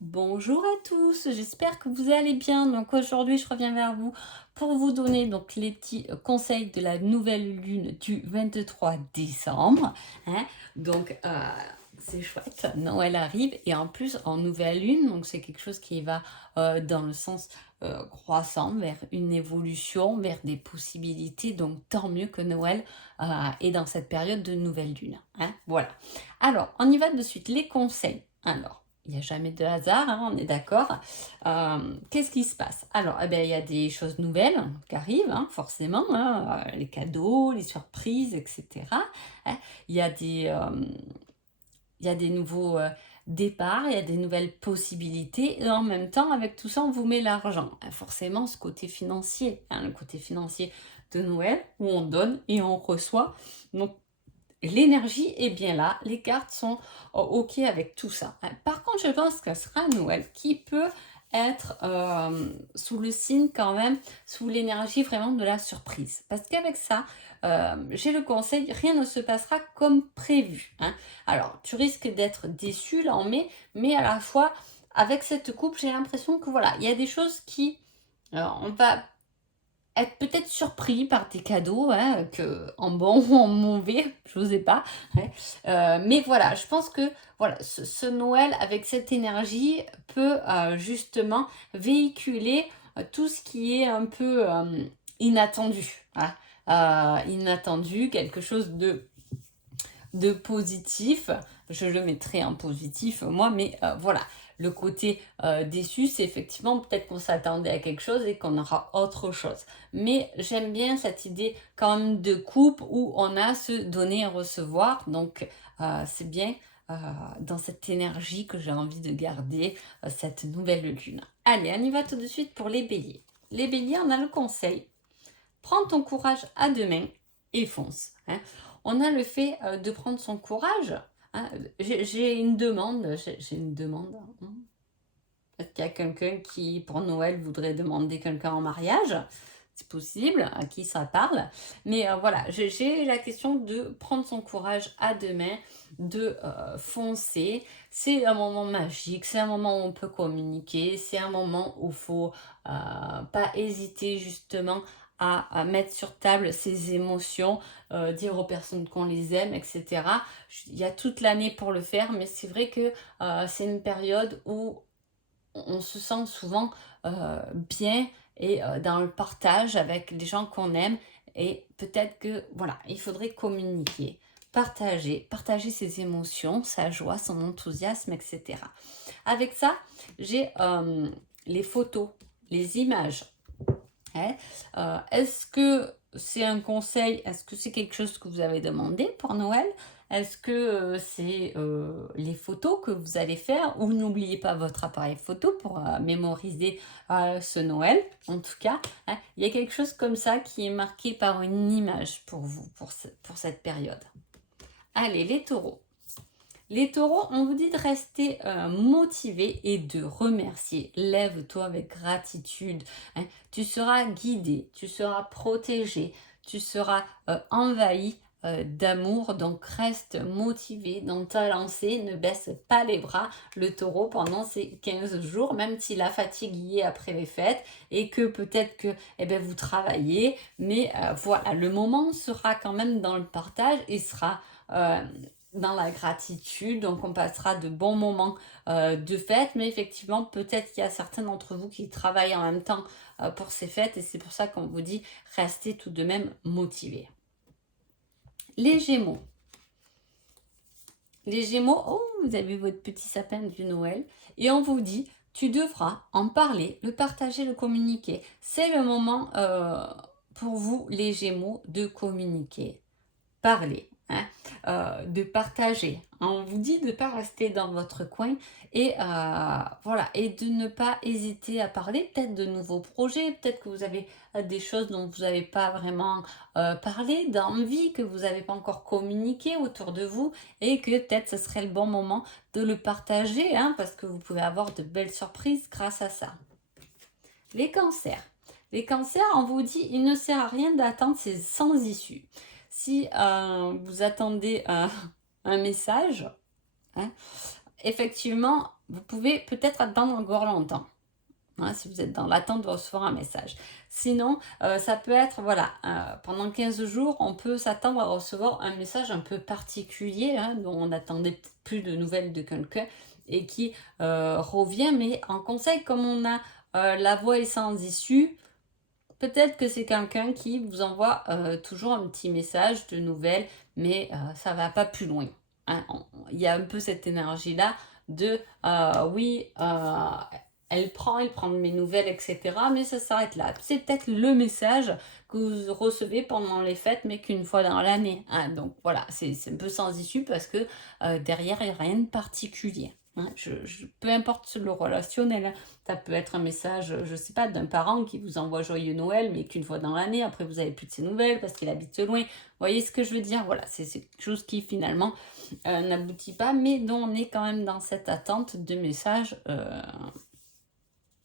Bonjour à tous, j'espère que vous allez bien. Donc aujourd'hui, je reviens vers vous pour vous donner donc les petits conseils de la nouvelle lune du 23 décembre. hein. Donc c'est chouette, Noël arrive et en plus en nouvelle lune, donc c'est quelque chose qui va dans le sens croissant vers une évolution, vers des possibilités. Donc tant mieux que Noël est dans cette période de nouvelle lune. Voilà. Alors, on y va de suite. Les conseils. Alors. Il n'y a jamais de hasard, on est d'accord. Qu'est-ce qui se passe? Alors, eh ben, il y a des choses nouvelles qui arrivent, forcément, les cadeaux, les surprises, etc. hein. Il y a des nouveaux départs, il y a des nouvelles possibilités, et en même temps, avec tout ça, on vous met l'argent. Forcément, ce côté financier, le côté financier de Noël, où on donne et on reçoit. Donc, l'énergie est bien là, les cartes sont OK avec tout ça. Par contre, je pense que ce sera Noël qui peut être sous le signe quand même, sous l'énergie vraiment de la surprise. Parce qu'avec ça, j'ai le conseil, rien ne se passera comme prévu. Alors, tu risques d'être déçu là en mai, mais à la fois, avec cette coupe, j'ai l'impression que voilà, il y a des choses qui... on va être peut-être surpris par tes cadeaux, que en bon ou en mauvais, je sais pas. Mais voilà, je pense que voilà, ce Noël avec cette énergie peut justement véhiculer tout ce qui est un peu inattendu. Inattendu, quelque chose de positif. Je le mettrai en positif, moi, mais voilà. Le côté déçu, c'est effectivement peut-être qu'on s'attendait à quelque chose et qu'on aura autre chose. Mais j'aime bien cette idée quand même de coupe où on a ce donner et recevoir. Donc, c'est bien euh, dans cette énergie que j'ai envie de garder cette nouvelle lune. Allez, on y va tout de suite pour les béliers. Les béliers, on a le conseil. Prends ton courage à deux mains et fonce. On a le fait de prendre son courage. J'ai une demande. J'ai une demande. Peut-être qu'il y a quelqu'un qui, pour Noël, voudrait demander quelqu'un en mariage. C'est possible, à qui ça parle. Mais voilà, j'ai la question de prendre son courage à deux mains, de foncer. C'est un moment magique, c'est un moment où on peut communiquer, c'est un moment où il faut pas hésiter justement à mettre sur table ses émotions, dire aux personnes qu'on les aime, etc. Il y a toute l'année pour le faire, mais c'est vrai que c'est une période où on se sent souvent bien et dans le partage avec les gens qu'on aime. Et peut-être que, voilà, il faudrait communiquer, partager ses émotions, sa joie, son enthousiasme, etc. Avec ça, j'ai les photos, les images. Est-ce que c'est un conseil? Est-ce que c'est quelque chose que vous avez demandé pour Noël? Est-ce que c'est les photos que vous allez faire? Ou n'oubliez pas votre appareil photo pour mémoriser ce Noël. En tout cas, il y a quelque chose comme ça qui est marqué par une image pour vous, pour cette période. Allez, les taureaux. Les taureaux, on vous dit de rester motivé et de remercier. Lève-toi avec gratitude. Tu seras guidé, tu seras protégé, tu seras envahi d'amour. Donc reste motivé dans ta lancée. Ne baisse pas les bras, le taureau, pendant ces 15 jours, même si la fatigue y est après les fêtes et que peut-être que vous travaillez. Mais voilà, le moment sera quand même dans le partage et sera... dans la gratitude, donc on passera de bons moments de fête, mais effectivement peut-être qu'il y a certains d'entre vous qui travaillent en même temps pour ces fêtes et c'est pour ça qu'on vous dit restez tout de même motivés. Les Gémeaux. Les Gémeaux, oh, vous avez votre petit sapin du Noël et on vous dit tu devras en parler, le partager, le communiquer. C'est le moment pour vous les Gémeaux de communiquer, parler, de partager. On vous dit de ne pas rester dans votre coin et voilà, et de ne pas hésiter à parler peut-être de nouveaux projets, peut-être que vous avez des choses dont vous n'avez pas vraiment parlé, d'envie que vous n'avez pas encore communiqué autour de vous et que peut-être ce serait le bon moment de le partager, parce que vous pouvez avoir de belles surprises grâce à ça. Les cancers. Les cancers, on vous dit, il ne sert à rien d'attendre, c'est sans issue. Si vous attendez un message, effectivement, vous pouvez peut-être attendre encore longtemps. Hein, si vous êtes dans l'attente de recevoir un message. Sinon, ça peut être, voilà, pendant 15 jours, on peut s'attendre à recevoir un message un peu particulier, hein, dont on n'attendait plus de nouvelles de quelqu'un et qui revient, mais en conseil, comme on a la voix est sans issue, peut-être que c'est quelqu'un qui vous envoie toujours un petit message de nouvelles, mais ça va pas plus loin. Hein. Il y a un peu cette énergie-là de oui, elle prend mes nouvelles, etc. Mais ça s'arrête là. C'est peut-être le message que vous recevez pendant les fêtes, mais qu'une fois dans l'année. Hein. Donc voilà, c'est un peu sans issue parce que derrière, il n'y a rien de particulier. Hein. Peu importe le relationnel, hein. Ça peut être un message, je ne sais pas, d'un parent qui vous envoie Joyeux Noël, mais qu'une fois dans l'année, après vous n'avez plus de ses nouvelles parce qu'il habite loin. Vous voyez ce que je veux dire? Voilà, c'est quelque chose qui finalement n'aboutit pas, mais dont on est quand même dans cette attente de messages,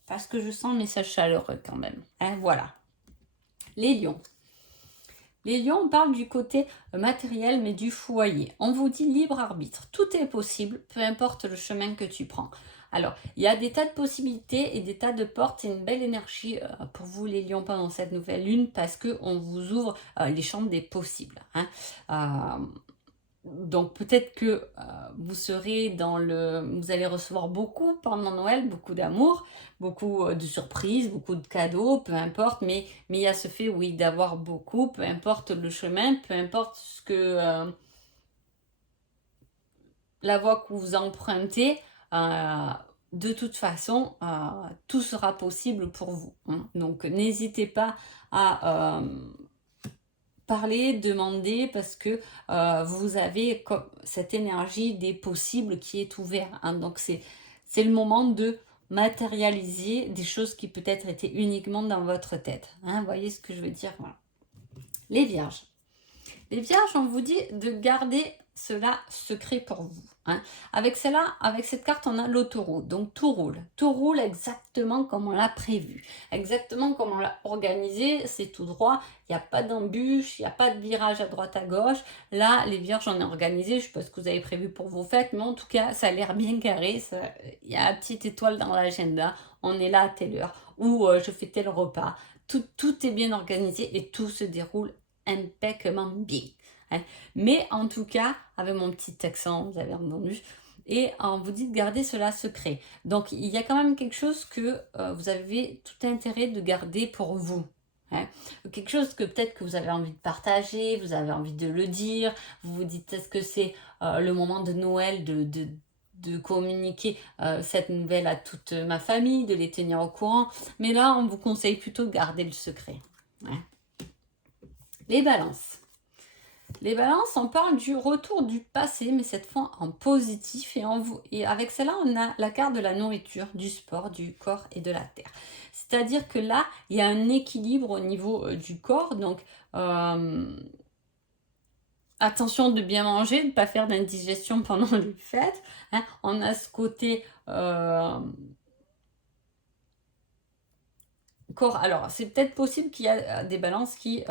parce que je sens un message chaleureux quand même. Hein, voilà. Les lions. Les lions, on parle du côté matériel, mais du foyer. On vous dit libre arbitre. Tout est possible, peu importe le chemin que tu prends. Alors, il y a des tas de possibilités et des tas de portes et une belle énergie pour vous, les lions, pendant cette nouvelle lune, parce qu'on vous ouvre les champs des possibles. Hein. Donc peut-être que vous serez vous allez recevoir beaucoup pendant Noël, beaucoup d'amour, beaucoup de surprises, beaucoup de cadeaux, peu importe, mais il y a ce fait, oui, d'avoir beaucoup, peu importe le chemin, peu importe ce que la voie que vous empruntez, de toute façon, tout sera possible pour vous. Hein. Donc n'hésitez pas à parler, demander, parce que vous avez cette énergie des possibles qui est ouverte. Hein. Donc c'est le moment de matérialiser des choses qui peut-être étaient uniquement dans votre tête. Hein. Vous voyez ce que je veux dire? Voilà. Les vierges. Les vierges, on vous dit de garder cela secret pour vous. Hein. Avec cette carte, on a l'autoroute. Donc tout roule. Tout roule exactement comme on l'a prévu. Exactement comme on l'a organisé. C'est tout droit. Il n'y a pas d'embûche. Il n'y a pas de virage à droite à gauche. Là, les vierges, on est organisé. Je ne sais pas ce que vous avez prévu pour vos fêtes. Mais en tout cas, ça a l'air bien carré. Il y a une petite étoile dans l'agenda. On est là à telle heure. Ou je fais tel repas. Tout est bien organisé et tout se déroule impeccablement bien. Hein. Mais en tout cas, avec mon petit accent, vous avez entendu, et on vous dit de garder cela secret. Donc il y a quand même quelque chose que vous avez tout intérêt de garder pour vous. Hein. Quelque chose que peut-être que vous avez envie de partager, vous avez envie de le dire, vous vous dites est-ce que c'est le moment de Noël de communiquer cette nouvelle à toute ma famille, de les tenir au courant. Mais là, on vous conseille plutôt de garder le secret. Hein. Les balances. Les balances, on parle du retour du passé, mais cette fois en positif. Et avec cela, on a la carte de la nourriture, du sport, du corps et de la terre. C'est-à-dire que là, il y a un équilibre au niveau du corps. Donc, attention de bien manger, de ne pas faire d'indigestion pendant les fêtes. Hein. On a ce côté corps. Alors, c'est peut-être possible qu'il y a des balances qui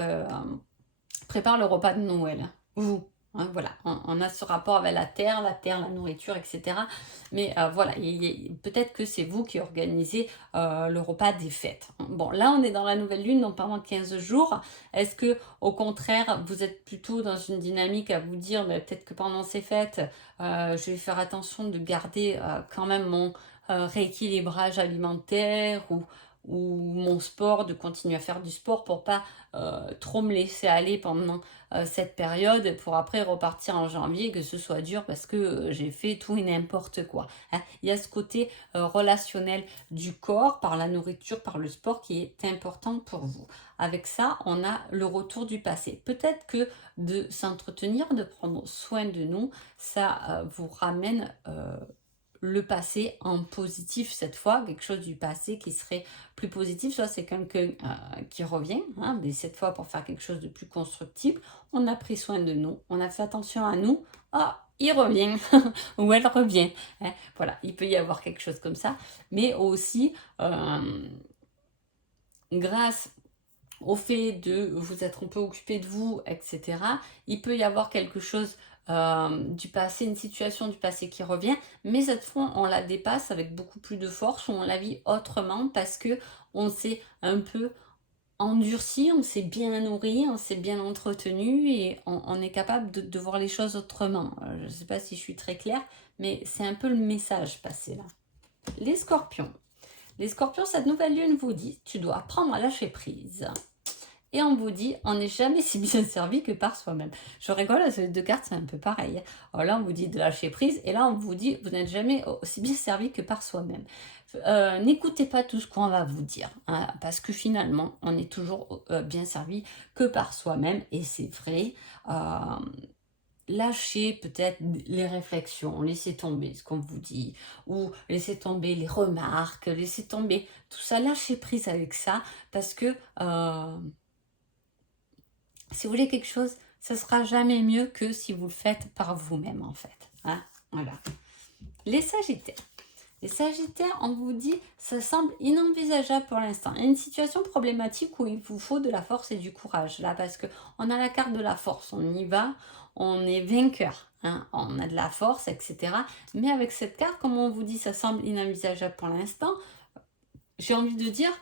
prépare le repas de Noël. Vous. Hein, voilà, on a ce rapport avec la terre, la nourriture, etc. Mais voilà, peut-être que c'est vous qui organisez le repas des fêtes. Bon, là, on est dans la nouvelle lune, donc pendant 15 jours. Est-ce que, au contraire, vous êtes plutôt dans une dynamique à vous dire, peut-être que pendant ces fêtes, je vais faire attention de garder quand même mon rééquilibrage alimentaire ou mon sport, de continuer à faire du sport pour pas trop me laisser aller pendant cette période pour après repartir en janvier, que ce soit dur parce que j'ai fait tout et n'importe quoi. Hein. Il y a ce côté relationnel du corps par la nourriture, par le sport qui est important pour vous. Avec ça, on a le retour du passé. Peut-être que de s'entretenir, de prendre soin de nous, ça vous ramène le passé en positif cette fois, quelque chose du passé qui serait plus positif, soit c'est quelqu'un qui revient, hein, mais cette fois pour faire quelque chose de plus constructif, on a pris soin de nous, on a fait attention à nous, il revient, ou elle revient, hein. Voilà, il peut y avoir quelque chose comme ça, mais aussi grâce au fait de vous être un peu occupé de vous, etc., il peut y avoir quelque chose du passé, une situation du passé qui revient, mais cette fois on la dépasse avec beaucoup plus de force, on la vit autrement parce que on s'est un peu endurci, on s'est bien nourri, on s'est bien entretenu et on est capable de voir les choses autrement. Je ne sais pas si je suis très claire, mais c'est un peu le message passé là. Les scorpions. Les scorpions, cette nouvelle lune vous dit, tu dois apprendre à lâcher prise. Et on vous dit, on n'est jamais si bien servi que par soi-même. Je rigole, ces deux cartes, c'est un peu pareil. Alors là, on vous dit de lâcher prise, et là, on vous dit, vous n'êtes jamais aussi bien servi que par soi-même. N'écoutez pas tout ce qu'on va vous dire, hein, parce que finalement, on est toujours bien servi que par soi-même, et c'est vrai. Lâchez peut-être les réflexions, laissez tomber ce qu'on vous dit, ou laissez tomber les remarques, laissez tomber tout ça, lâchez prise avec ça, parce que si vous voulez quelque chose, ça sera jamais mieux que si vous le faites par vous-même, en fait. Hein, voilà. Les Sagittaires. Les Sagittaires, on vous dit, ça semble inenvisageable pour l'instant. Il y a une situation problématique où il vous faut de la force et du courage, là, parce qu'on a la carte de la force, on y va, on est vainqueur, hein, on a de la force, etc. Mais avec cette carte, comme on vous dit, ça semble inenvisageable pour l'instant, j'ai envie de dire...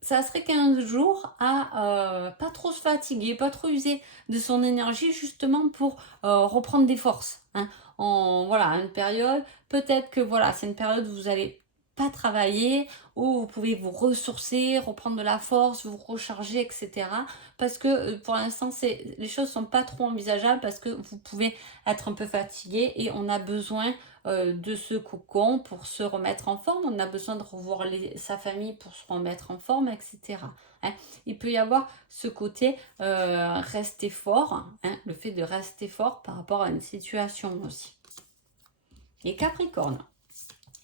ça serait 15 jours à pas trop se fatiguer, pas trop user de son énergie justement pour reprendre des forces. Hein. Voilà, une période, peut-être que voilà, c'est une période où vous allez pas travailler, où vous pouvez vous ressourcer, reprendre de la force, vous recharger, etc. Parce que pour l'instant, les choses sont pas trop envisageables parce que vous pouvez être un peu fatigué et on a besoin de ce cocon pour se remettre en forme, on a besoin de revoir sa famille pour se remettre en forme, etc. Hein. Il peut y avoir ce côté rester fort, hein, le fait de rester fort par rapport à une situation aussi. Les Capricornes.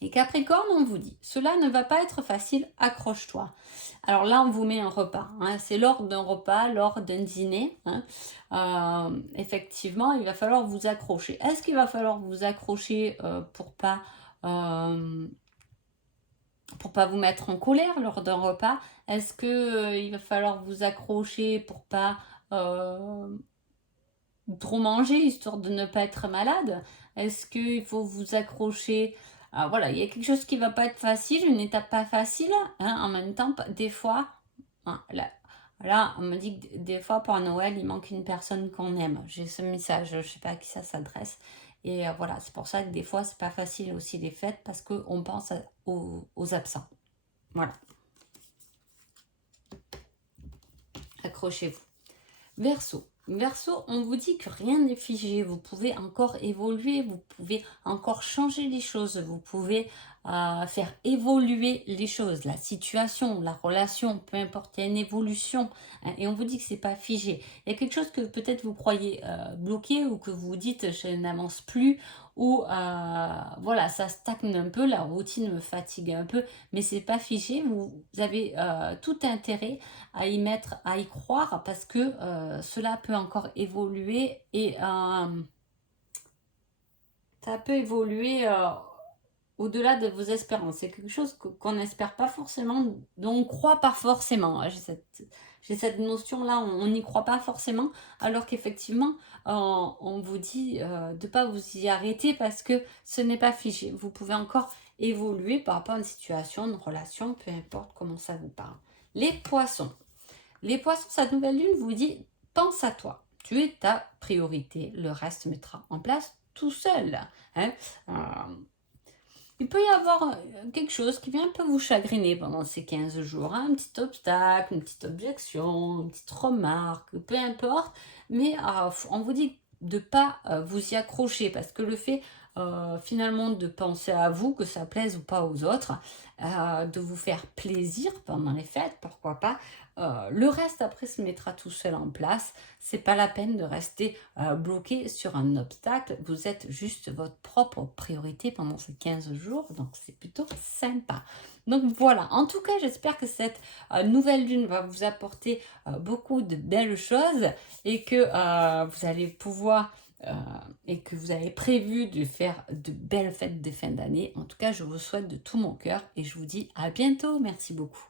Les Capricornes, on vous dit, cela ne va pas être facile, accroche-toi. Alors là, on vous met un repas. Hein, c'est lors d'un repas, lors d'un dîner. Hein, effectivement, il va falloir vous accrocher. Est-ce qu'il va falloir vous accrocher pour pas vous mettre en colère lors d'un repas? Est-ce que il va falloir vous accrocher pour pas trop manger, histoire de ne pas être malade? Est-ce qu'il faut vous accrocher? Voilà, il y a quelque chose qui va pas être facile, une étape pas facile. Hein, en même temps, des fois, hein, là, on me dit que des fois, pour Noël, il manque une personne qu'on aime. J'ai ce message, je sais pas à qui ça s'adresse. Et voilà, c'est pour ça que des fois, c'est pas facile aussi les fêtes, parce qu'on pense aux absents. Voilà. Accrochez-vous. Verseau. Verseau, on vous dit que rien n'est figé, vous pouvez encore évoluer, vous pouvez encore changer les choses, vous pouvez faire évoluer les choses, la situation, la relation, peu importe, il y a une évolution, hein, et on vous dit que c'est pas figé. Il y a quelque chose que peut-être vous croyez bloqué ou que vous vous dites je n'avance plus, ou voilà, ça stagne un peu, la routine me fatigue un peu, mais c'est pas figé, vous avez tout intérêt à y croire parce que cela peut encore évoluer et ça peut évoluer au-delà de vos espérances. C'est quelque chose qu'on n'espère pas forcément, dont on ne croit pas forcément. J'ai cette notion-là, on n'y croit pas forcément, alors qu'effectivement, on vous dit de ne pas vous y arrêter parce que ce n'est pas figé. Vous pouvez encore évoluer par rapport à une situation, une relation, peu importe comment ça vous parle. Les poissons. Les poissons, cette nouvelle lune vous dit, pense à toi. Tu es ta priorité. Le reste se mettra en place tout seul. Hein. Il peut y avoir quelque chose qui vient un peu vous chagriner pendant ces 15 jours. Hein. Un petit obstacle, une petite objection, une petite remarque, peu importe. Mais on vous dit de ne pas vous y accrocher parce que le fait finalement de penser à vous, que ça plaise ou pas aux autres, de vous faire plaisir pendant les fêtes, pourquoi pas. Le reste après se mettra tout seul en place. C'est pas la peine de rester bloqué sur un obstacle. Vous êtes juste votre propre priorité pendant ces 15 jours. Donc c'est plutôt sympa. Donc voilà, en tout cas j'espère que cette nouvelle lune va vous apporter beaucoup de belles choses et que vous allez pouvoir et que vous avez prévu de faire de belles fêtes de fin d'année. En tout cas je vous souhaite de tout mon cœur et je vous dis à bientôt. Merci beaucoup.